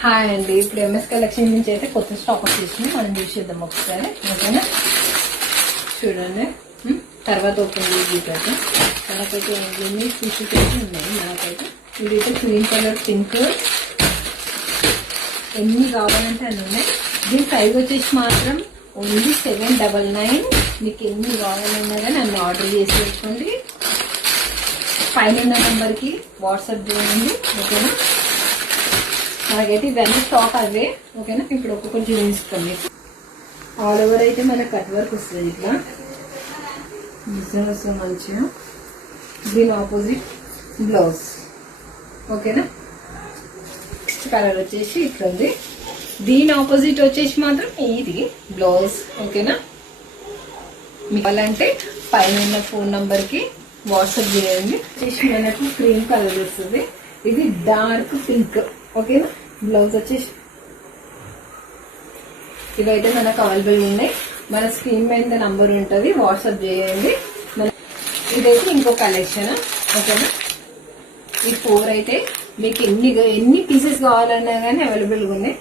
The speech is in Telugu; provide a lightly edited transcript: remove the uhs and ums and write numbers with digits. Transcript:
హాయ్ అండి, ఇప్పుడు ఎంఎస్ కలెక్షన్ నుంచి అయితే కొత్త స్టాక్ వచ్చేసింది. మనం చూసేద్దాం ఒకసారి. ఓకేనా, చూడండి. తర్వాత ఓపెన్ చేసి మనకైతే ఎన్ని పీసెస్ అయితే ఉన్నాయి. మనకైతే ఇదైతే క్రీమ్ కలర్ పింక్, ఎన్ని కావాలంటే అన్ని ఉన్నాయి. దీని సైజ్ వచ్చేసి మాత్రం ఓన్లీ 799. మీకు ఎన్ని కావాలన్నా కానీ నన్ను ఆర్డర్ చేసి పెట్టుకోండి. పైన నెంబర్కి వాట్సాప్ చేయండి. ఓకేనా, మనకైతే ఇవన్నీ స్టాక్ అవే. ఓకేనా, ఇప్పుడు ఒక్కొక్కటి చూపిస్తాం. ఆల్ ఓవర్ అయితే మనకు కట్ వర్క్ వస్తుంది. ఇట్లా డిజైన్ వస్తుంది మంచిగా. దీని ఆపోజిట్ బ్లౌజ్. ఓకేనా, కలర్ వచ్చేసి ఇట్లా ఉంది. దీని ఆపోజిట్ వచ్చేసి మాత్రం ఇది బ్లౌజ్. ఓకేనా, మీకు వాళ్ళంటే పైన ఉన్న ఫోన్ నంబర్కి వాట్సాప్ చేయండి. వచ్చేసి మనకు క్రీమ్ కలర్ వస్తుంది. ఇది డార్క్ పింక్. ఓకేనా, బ్లౌజ్ వచ్చేసి ఇవైతే మనకు అవైలబుల్ ఉన్నాయి. మన స్క్రీన్ మీద నంబర్ ఉంటుంది, వాట్సాప్ చేయండి. ఇదైతే ఇంకో కలెక్షన్. ఓకేనా, ఈ 4 అయితే మీకు ఎన్ని పీసెస్ కావాలన్నా కానీ అవైలబుల్గా ఉన్నాయి.